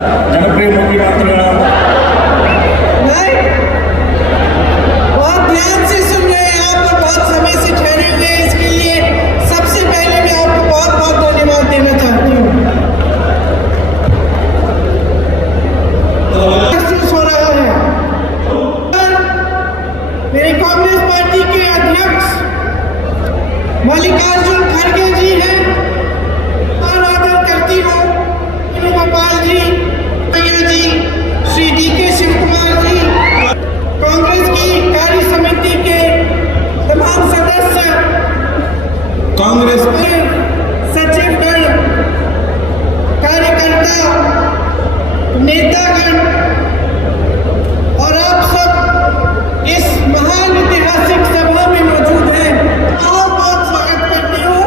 जनप्रिय मुख्यमंत्री बहुत ध्यान से सुन रहे हैं आप और बहुत समय से ठहरे हुए हैं। इसके लिए सबसे पहले मैं आपको बहुत बहुत धन्यवाद देना चाहती हूँ। महसूस हो रहा है मेरे कांग्रेस पार्टी के अध्यक्ष मल्लिकार्जुन खड़गे जी हैं और आदर करती हूँ गोपाल जी, जी, श्री DK शिव कुमार जी, कांग्रेस की कार्य समिति के तमाम सदस्य, कांग्रेस के सचिवगण, कार्यकर्ता, नेतागण और आप सब इस महान ऐतिहासिक सभा में मौजूद हैं। बहुत बहुत स्वागत करती हूँ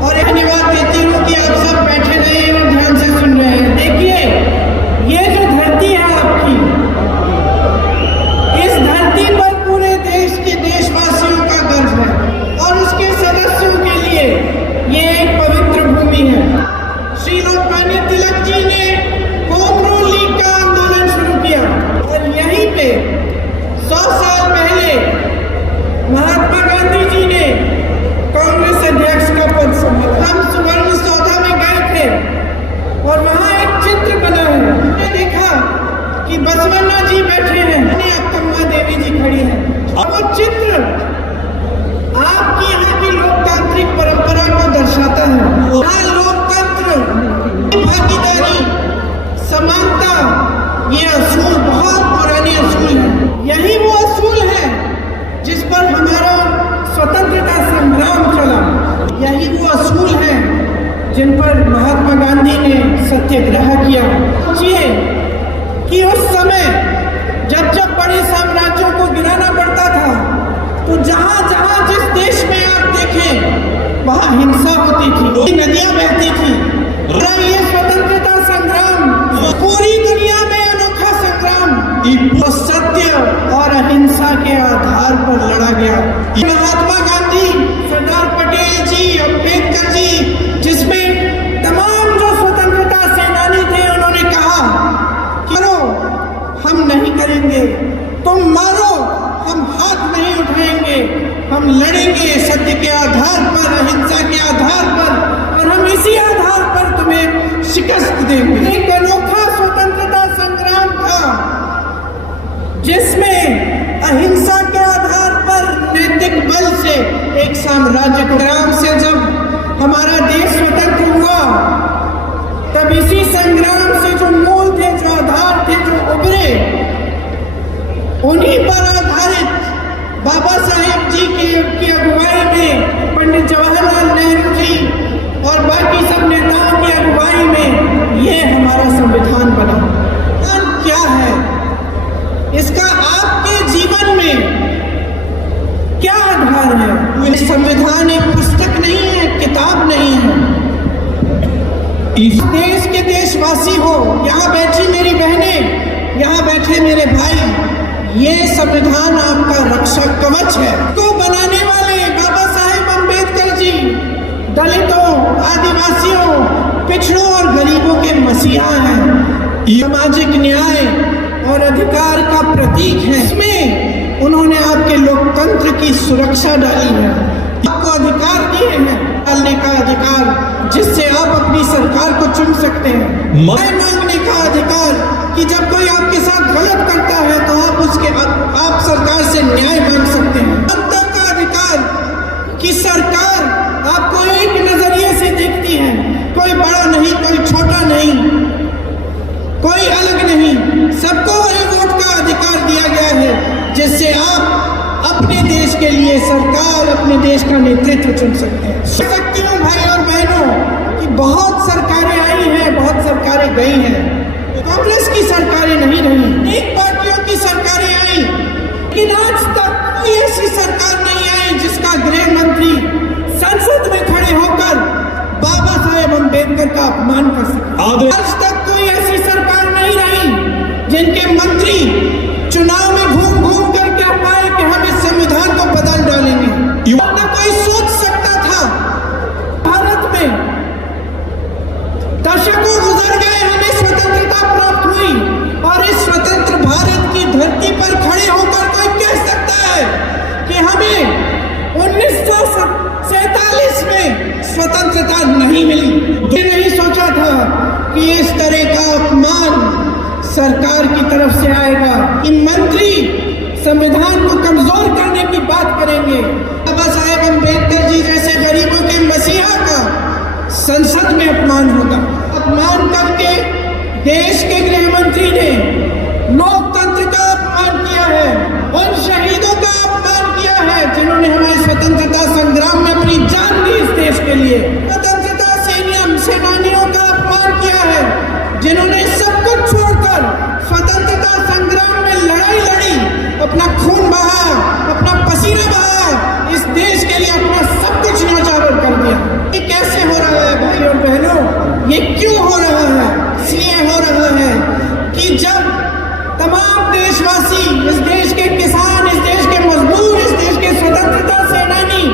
और धन्यवाद देती हूँ कि आप सब बैठे रहे हैं और ध्यान से सुन रहे हैं। देखिए, ये जो धरती है आपकी, इस धरती पर पूरे देश के देशवासियों का गर्व है और उसके सदस्यों के लिए ये एक पवित्र भूमि है। श्री लोकमान्य तिलक जी ने होम रूल लीग का आंदोलन शुरू किया और यहीं पे 100 साल पहले महात्मा गांधी जी ने कांग्रेस अध्यक्ष का पद संभाला। हम सुवर्ण सौधा में गए थे और वहां एक चित्र बना है। हमने देखा कि बसवन्ना जी बैठे हैं, अक्कम्मा देवी जी खड़ी हैं। और वो चित्र आपकी यहाँ की लोकतांत्रिक परंपरा को दर्शाता है। यहाँ लोकतंत्र, भागीदारी, समानता, ये असूल बहुत पुराने असूल हैं। यही वो असूल है जिस पर हमारा स्वतंत्रता संग्राम चला। यही वो असूल है जिन पर महात्मा गांधी ने सत्याग्रह किया। सोचिए कि उस समय जब जब बड़े साम्राज्यों को गिराना पड़ता था तो जहां जहां जिस देश में आप देखें वहां हिंसा होती थी, नदियां बहती थी। ये स्वतंत्रता संग्राम पूरी दुनिया में अनोखा संग्राम वो सत्य और अहिंसा के आधार पर लड़ा गया। महात्मा गांधी, सरदार पटेल जी, अम्बेडकर जी, जिसमें तमाम जो स्वतंत्रता सेनानी थे, उन्होंने कहा करो हम नहीं करेंगे, तुम मारो हम हाथ नहीं उठाएंगे, हम लड़ेंगे सत्य के आधार पर, अहिंसा के आधार पर और हम इसी आधार पर तुम्हें शिकस्त देंगे। एक अनोखा स्वतंत्रता संग्राम था जिसमें अहिंसा के आधार पर नैतिक बल से एक साम्राज्य को संग्राम से जब हमारा देश स्वतंत्र हुआ तब इसी संग्राम से जो मूल थे, जो आधार थे, जो उभरे, उन्हीं पर आधारित बाबा साहेब जी की अगुवाई में, पंडित जवाहरलाल नेहरू जी और बाकी सब नेताओं की अगुवाई में ये हमारा संविधान बना। क्या है इसका आपके जीवन में क्या आधार है? ये संविधान एक पुस्तक नहीं है, किताब नहीं है। इस देश के देशवासी हो, यहाँ बैठी मेरी बहनें, यहाँ बैठे मेरे भाई, ये संविधान आपका रक्षा कवच है। को बनाने वाले बाबा साहेब अम्बेडकर जी दलितों, आदिवासियों, पिछड़ों और गरीबों के मसीहा हैं। सामाजिक न्याय और अधिकार का प्रतीक है। इसमें उन्होंने आपके लोकतंत्र की सुरक्षा डाली है, आपको अधिकार दिए हैं, डालने का अधिकार, जिससे आप अपनी सरकार को चुन सकते हैं। न्याय मांगने का अधिकार कि जब कोई आपके साथ गलत करता है तो आप सरकार से न्याय मांग सकते हैं। जनता का अधिकार कि सरकार आपको एक नजरिए से देखती है, कोई बड़ा नहीं, कोई छोटा नहीं, कोई अलग नहीं, सबको वही वोट का अधिकार दिया गया है, जिससे आप अपने देश के लिए सरकार, अपने देश का नेतृत्व चुन सकते हैं। सकती हूँ भाई और बहनों कि बहुत सरकारें आई हैं, बहुत सरकारें गई हैं, कांग्रेस की सरकारें नहीं रही, एक पार्टियों की सरकारें आई, लेकिन आज तक कोई ऐसी सरकार नहीं आई जिसका गृह मंत्री संसद में खड़े होकर बाबा साहेब अम्बेडकर का अपमान कर सके। आज तक कोई ऐसी सरकार नहीं रही जिनके मंत्री चुनाव में घूम घूम कर कह पाए कि हम इस संविधान को बदल डालेंगे। न कोई सोच सकता था भारत में दशकों गुजर गए, हमें स्वतंत्रता इस तरह का अपमान सरकार की तरफ से आएगा कि मंत्री संविधान को कमजोर करने की बात करेंगे। बाबा साहेब अम्बेडकर जी जैसे गरीबों के मसीहा का संसद में अपमान होगा। अपमान करके देश के गृह मंत्री ने लोकतंत्र का अपमान किया है, उन शहीदों का अपमान किया है जिन्होंने हमारे स्वतंत्रता संग्राम में अपनी जान दी इस देश के लिए। स्वतंत्रता सेनानियों का अपमान किया है जिन्होंने सब कुछ छोड़कर स्वतंत्रता संग्राम में लड़ाई लड़ी, अपना खून बहाया, अपना पसीना बहाया, इस देश के लिए अपना सब कुछ न्यौछावर कर दिया। ये कैसे हो रहा है भाई और बहनों? ये क्यों हो रहा है? इसलिए हो रहा है कि जब तमाम देशवासी, इस देश के किसान, इस देश के मजदूर, इस देश के स्वतंत्रता सेनानी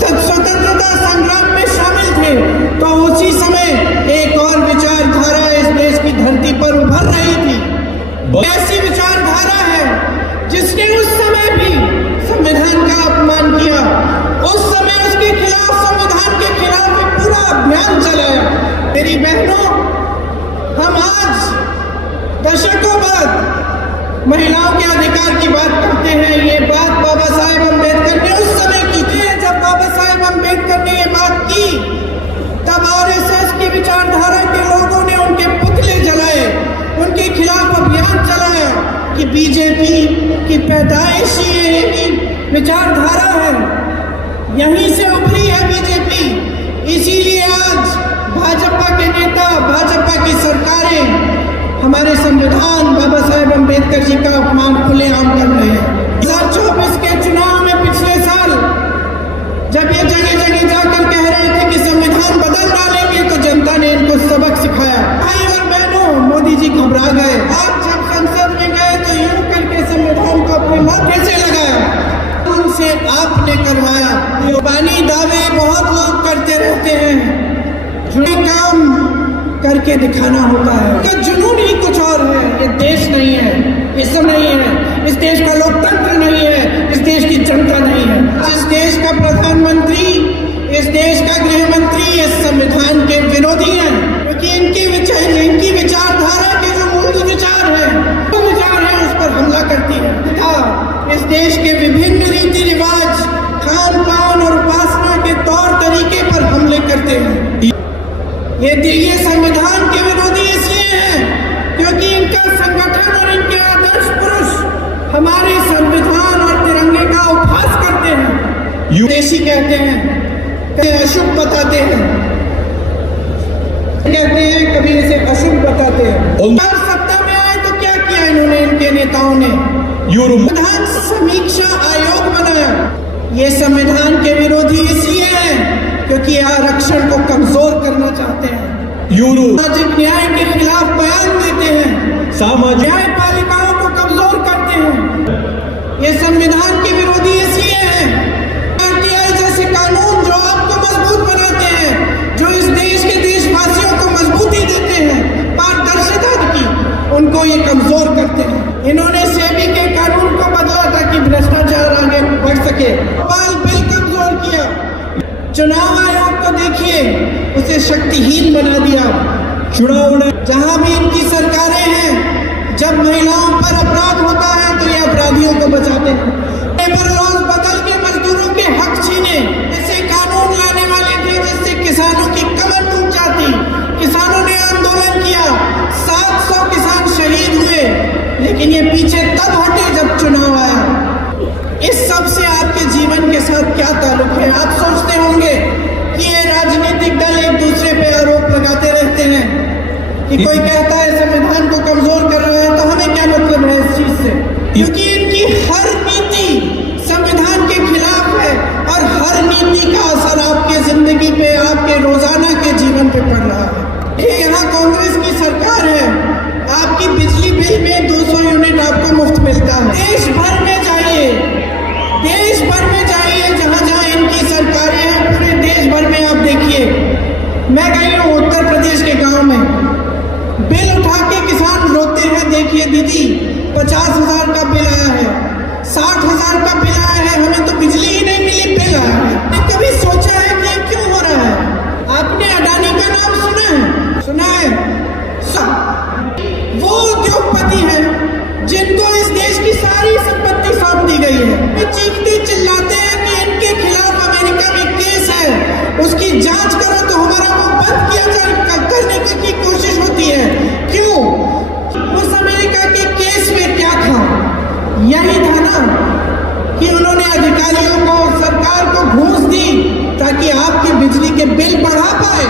स्वतंत्रता संग्राम में शामिल थे, तो उसी समय एक और विचारधारा इस देश की धरती पर उभर रही थी। ऐसी विचारधारा है जिसने उस समय भी संविधान का अपमान किया, उस समय उसके खिलाफ, संविधान के खिलाफ एक पूरा अभियान चलाया। मेरी बहनों, हम आज दशकों बाद महिलाओं के अधिकार की बात करते हैं। ये बात बाबा साहेब अम्बेडकर ने उस समय की थी। जब बाबा साहेब अम्बेडकर ने ये बात की, तब आरएसएस की विचारधारा के लोगों ने उनके पुतले जलाए, उनके खिलाफ अभियान चलाया कि बीजेपी की पैदाइश ही विचारधारा है, यहीं से उभरी है बीजेपी। इसीलिए आज भाजपा के नेता, भाजपा की सरकारें हमारे संविधान, बाबा साहेब अम्बेडकर जी का अपमान खुलेआम कर रहे हैं। 2024 के चुनाव में पिछले साल जब ये जगह जगह जाकर कह रहे थे कि संविधान बदल डालेंगे, तो जनता ने इनको सबक सिखाया। भाई और बहनों, मोदी जी घबरा गए। आज जब संसद में गए तो यूं करके संविधान को अपने माथे से लगाया, उनसे आपने करवाया। ये बानी दावे बहुत लोग करते रहते हैं, जुड़े काम करके दिखाना होता है। ये जुनून ही कुछ और है। ये देश नहीं है, ये सब नहीं है, इस देश का लोकतंत्र नहीं है, इस देश की जनता नहीं है। इस देश का प्रधानमंत्री, इस देश का गृह मंत्री इस संविधान के विरोधी हैं, क्योंकि इनकी विचारधारा के जो मूल विचार है, वो विचार है उस पर हमला करती है तथा इस देश के विभिन्न रीति रिवाज, खान पान और उपासना के तौर तरीके पर हमले करते हैं। ये संविधान के विरोधी इसलिए हैं क्योंकि इनका संगठन और इनके आदर्श पुरुष हमारे संविधान और तिरंगे का उपहास करते हैं, देशी कहते हैं, कभी अशुभ बताते हैं, कहते हैं कभी इसे अशुभ बताते हैं। और सत्ता में आए तो क्या किया इन्होंने, इनके नेताओं ने संविधान समीक्षा आयोग बनाया। ये संविधान के विरोधी इसलिए है क्योंकि आरक्षण को कमजोर करना चाहते हैं, सामाजिक न्याय के खिलाफ बयान देते हैं, सामाजिक न्यायपालिकाओं को कमजोर करते हैं। ये संविधान के विरोधी इसलिए है, आरटीआई जैसे कानून जो आपको मजबूत बनाते हैं, जो इस देश के देशवासियों को मजबूती देते हैं, पारदर्शिता की, उनको ये कमजोर करते हैं। इन्होंने सेबी के कानून को बदला ताकि भ्रष्टाचार आगे बढ़ सके, बाल बिल कमजोर किया, चुनाव आयोग को देखिए, उसे शक्तिहीन बना दिया। चुनाव जहां भी इनकी सरकारें हैं, जब महिलाओं पर अपराध होता है तो ये अपराधियों को बचाते हैं। लेबर लॉज बदल के मजदूरों के हक छीने, ऐसे कानून लाने वाले थे जिससे किसानों की कमर टूट जाती। किसानों ने आंदोलन किया, 700 किसान शहीद हुए, लेकिन ये पीछे तब हटे जब चुनाव आया। इस सब से आपके जीवन के साथ क्या ताल्लुक है? आप सोचते होंगे कि ये राजनीतिक दल एक दूसरे पे आरोप लगाते रहते हैं कि कोई कहता है संविधान को कमजोर कर रहा है, तो हमें क्या मतलब है इस चीज से? क्योंकि इनकी हर नीति संविधान के खिलाफ है और हर नीति का असर आपके जिंदगी पे, आपके रोजाना के जीवन पे पड़ रहा है। यहाँ कांग्रेस की सरकार है, आपकी बिजली बिल में 200 यूनिट आपको मुफ्त मिलता है। देश भर में जाइए, देश भर में जाइए, जहां जहां इनकी सरकारें हैं, पूरे देश भर में आप देखिए। मैं गई हूँ उत्तर प्रदेश के गांव में, बिल उठा के किसान रोते हैं, देखिए दीदी 50,000 का बिल आया है, 60,000 का बिल आया है, हमें तो बिजली ही नहीं मिली, बिल आया है। आपने कभी सोचा है कि ये क्यों हो रहा है? आपने अडानी का नाम सुना है? ये चीखते चिल्लाते हैं कि इनके खिलाफ अमेरिका में केस है, उसकी जांच करो, तो हमारा मुंह बंद किया जाए करने की कोशिश होती है। क्यों? उस अमेरिका के केस में क्या था? यही था ना कि उन्होंने अधिकारियों को, सरकार को घूस दी ताकि आपकी बिजली के बिल बढ़ा पाए।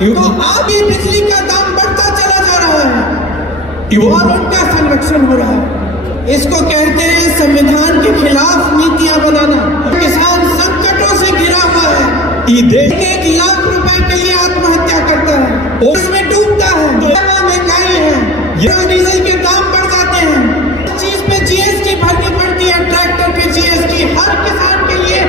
तो अब ये बिजली का दाम बढ़ता चला जा रहा है और उनका संरक्षण हो रहा है। इसको कहते हैं संविधान के खिलाफ नीतियां बनाना। किसान संकटों से घिरा हुआ है, 1 लाख रुपए के लिए आत्महत्या करता है, उसमें डूबता है, महंगाई है, डीजल के दाम बढ़ जाते हैं, चीज पे जीएसटी भरनी पड़ती है, ट्रैक्टर पे जीएसटी, हर किसान के लिए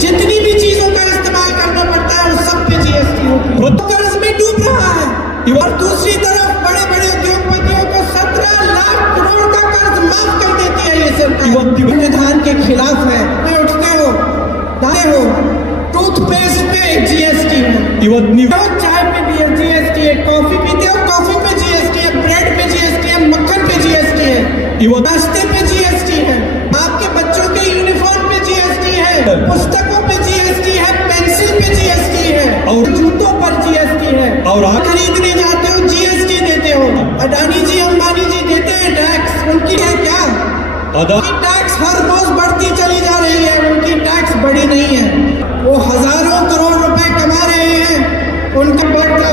जितनी भी चीजों का इस्तेमाल करना पड़ता है उस सब पे जीएसटी होती है, तो कर्ज में डूब रहा है। और दूसरी तरफ बड़े बड़े उद्योगपतियों को 17 लाख करोड़ का कर्ज माफ कर देती है ये सरकार। संविधान के खिलाफ है। उठते हो, दाएं हो, टूथपेस्ट पे जीएसटी है, चाय पे भी जीएसटी है, कॉफी पीते हो कॉफी पे जीएसटी है, ब्रेड पे जीएसटी है, मक्खन पे जीएसटी है, नाश्ते पे जीएसटी है, आपके बच्चों के यूनिफॉर्म पे जीएसटी है, पुस्तकों पे जीएसटी है, पेंसिल पे जीएसटी है, और जूतों पर जीएसटी है, और आप खरीदने जाते हो जीएसटी देते हो। अडानी जी, अंबानी जी देते हैं टैक्स, उनकी है क्या? टैक्स हर रोज बढ़ती चली जा रही है, उनकी टैक्स बढ़ी नहीं है। वो हजारों करोड़ रुपए कमा रहे हैं, उनका बढ़ता।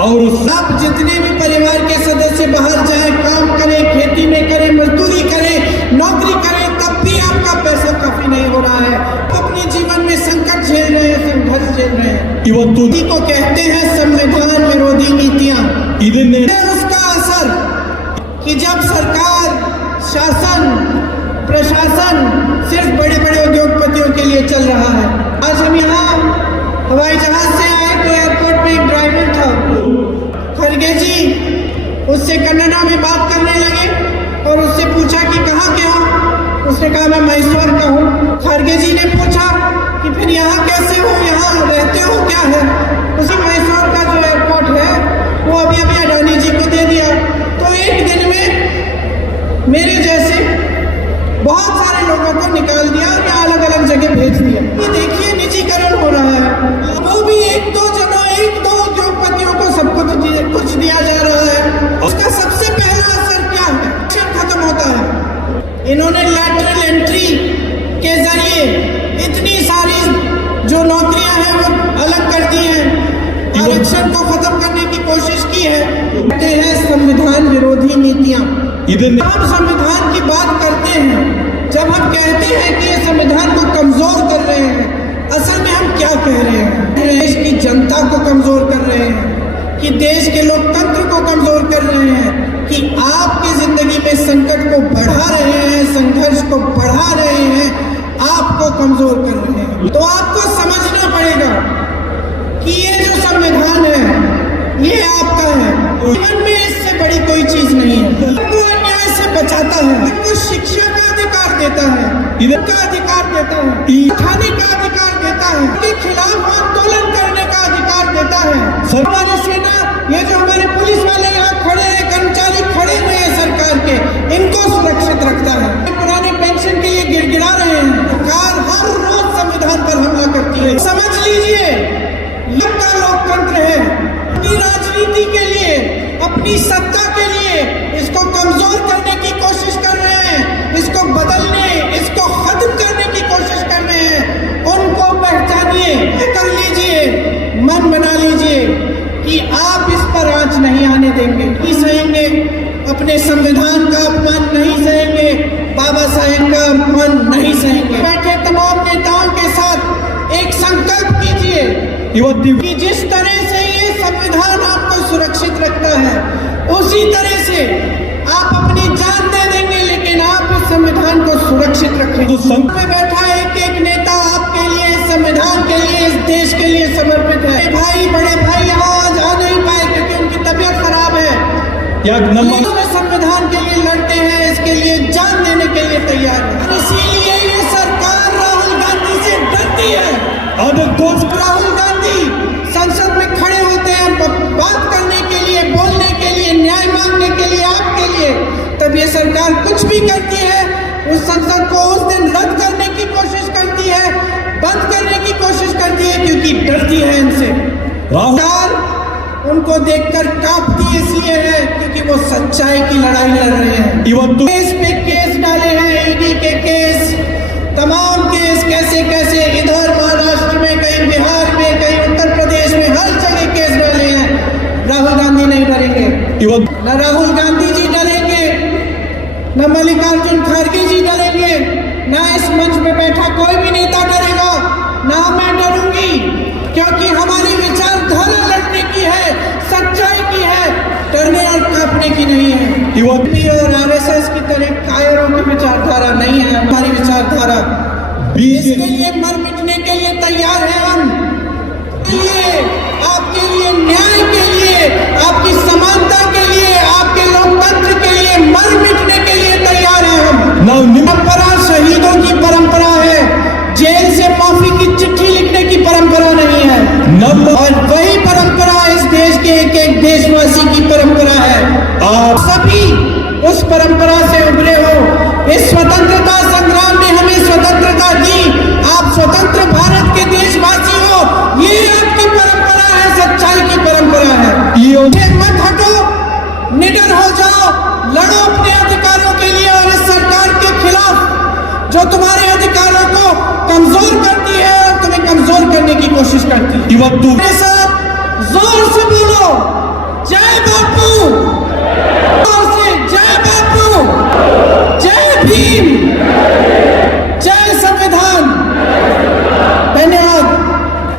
और सब जितने भी परिवार के सदस्य बाहर जाए, काम करें, खेती में करें, मजदूरी करें, नौकरी करें, तब भी आपका पैसा काफी नहीं हो रहा है। अपने जीवन में संकट झेल रहे हैं, संघर्ष झेल रहे हैं। इसी को कहते हैं संविधान विरोधी नीतियां। उसका असर कि जब सरकार, शासन, प्रशासन सिर्फ बड़े बड़े उद्योगपतियों के लिए चल रहा है। आज हम यहाँ हवाई जहाज से आए तो एयरपोर्ट में एक ड्राइवर था, खड़गे जी, उससे कन्नड़ा में बात करने लगे और उससे पूछा कि कहाँ के हो? उसने कहा मैं मैसूर का हूँ। खड़गे जी ने पूछा कि फिर यहाँ कैसे हो, यहाँ रहते हो क्या है? उसी मैसूर का जो एयरपोर्ट है वो अभी अडानी जी को दे दिया। तो एक दिन में मेरे जैसे बहुत सारे लोगों को निकाल दिया और यहाँ अलग अलग जगह भेज दिया। ये देखिए निजीकरण हो रहा है। वो भी एक दो उद्योगपतियों को सब कुछ दिया जा रहा है। उसका सबसे पहला असर क्या है? खत्म होता है। इन्होंने लैटरल एंट्री के जरिए इतनी सारी जो नौकरियां हैं वो अलग कर दी हैं, आरक्षण को खत्म करने की कोशिश की है। कहते हैं संविधान विरोधी नीतियां। हम संविधान की बात करते हैं, जब हम कहते हैं कि ये संविधान को कमजोर कर रहे हैं, असल में हम क्या कह रहे हैं? देश की जनता को कमजोर कर रहे हैं, कि देश के लोकतंत्र को कमजोर कर रहे हैं, कि आपकी जिंदगी में संकट को बढ़ा रहे हैं, संघर्ष को बढ़ा रहे हैं, आपको कमजोर कर रहे हैं। तो आपको समझना पड़ेगा कि ये जो संविधान है ये आपका है। जीवन में इससे बड़ी कोई चीज नहीं है। आपको अन्याय से बचाता है, आपको शिक्षा का अधिकार देता है, का अधिकार देता है, खाने का अधिकार देता है, के खिलाफ आंदोलन करने का अधिकार देता है। हमारी सेना, ये जो हमारे पुलिस वाले यहाँ खड़े हैं, कर्मचारी खड़े हुए हैं सरकार के, इनको सुरक्षित रखता है। पुराने पेंशन के लिए गिड़गिड़ा रहे हैं, सरकार हर रोज संविधान पर हमला करती है। समझ लीजिए ये का लोकतंत्र है। अपनी राजनीति के लिए, अपनी सत्ता के लिए इसको कमजोर करने की कोशिश कर रहे हैं, इसको बदलने, इसको खत्म करने की कोशिश कर रहे हैं। उनको पहचानिए, कर लीजिए, मन बना लीजिए कि आप इस पर आंच नहीं आने देंगे, नहीं सहेंगे, अपने संविधान का अपमान नहीं सहेंगे, बाबा साहेब का अपमान नहीं सहेंगे। बैठे तमाम नेताओं के साथ एक संकल्प कीजिए कि जिस तरह से ये संविधान आपको सुरक्षित रखता है, उसी तरह से आप अपनी जान दे देंगे, लेकिन आप इस संविधान को सुरक्षित रखेंगे। तो संघ में बैठा एक नेता आपके लिए, संविधान के लिए, इस देश के लिए समर्पित है। भाई, बड़े भाई यहाँ आज आ नहीं पाए क्योंकि उनकी तबीयत खराब है, संविधान के लिए लड़ते हैं, इसके लिए जान देने के लिए तैयार है। इसीलिए ये सरकार राहुल गांधी से डरती है। राहुल गांधी संसद में खड़े होते हैं बात करने के लिए, बोलने के लिए, न्याय मांगने के लिए, आपके लिए, तब ये सरकार कुछ भी करती है, उस संसद को उस दिन रद्द करने के डरती है इनसे। राहुल सरकार उनको देखकर कांपती इसलिए है क्योंकि वो सच्चाई की लड़ाई लड़ रहे हैं। इवत्तु केस पे केस डाले हैं, ईडी के केस, तमाम केस, कैसे कैसे इधर महाराष्ट्र में, कहीं बिहार में, कहीं उत्तर प्रदेश में, हर जगह केस डाले हैं। राहुल गांधी नहीं डरेंगे, इवत्तु न राहुल गांधी जी डरेंगे, न मल्लिकार्जुन खड़गे जी डरेंगे, न इस मंच पे बैठा कोई भी नेता डरेगा, ना मैं डरूंगी, क्योंकि हमारी विचारधारा लड़ने की है, सच्चाई की है, डरने और कांपने की नहीं है। इवत्तु और आरएसएस की तरह कायरों की विचारधारा नहीं है हमारी विचारधारा। बीजेपी इसके लिए मर मिटने के लिए तैयार हैं हम। आपके लिए न्याय के लिए, आपकी समानता के लिए, आपके लोकतंत्र के लिए मर मिटने के लिए तैयार हैं हम। परंपरा शहीदों की परंपरा है, जेल से माफी की चिट्ठी लिखने की परंपरा नहीं है। और वही परंपरा इस देश के एक एक देशवासी की परंपरा है। आप सभी उस परंपरा से उभरे हो। इस स्वतंत्रता संग्राम ने हमें स्वतंत्रता दी। आप स्वतंत्र भारत के देशवासी हो, ये आपकी परंपरा है, सच्चाई की परंपरा है। ये मत हटो, निडर हो जाओ, लड़ो अपने अधिकारों के लिए और इस सरकार के खिलाफ जो तुम्हारे अधिकारों को कमजोर करती है और तुम्हें कमजोर करने की कोशिश करती है। इवत्तु मेरे साथ जोर से बोलो, जय बापू।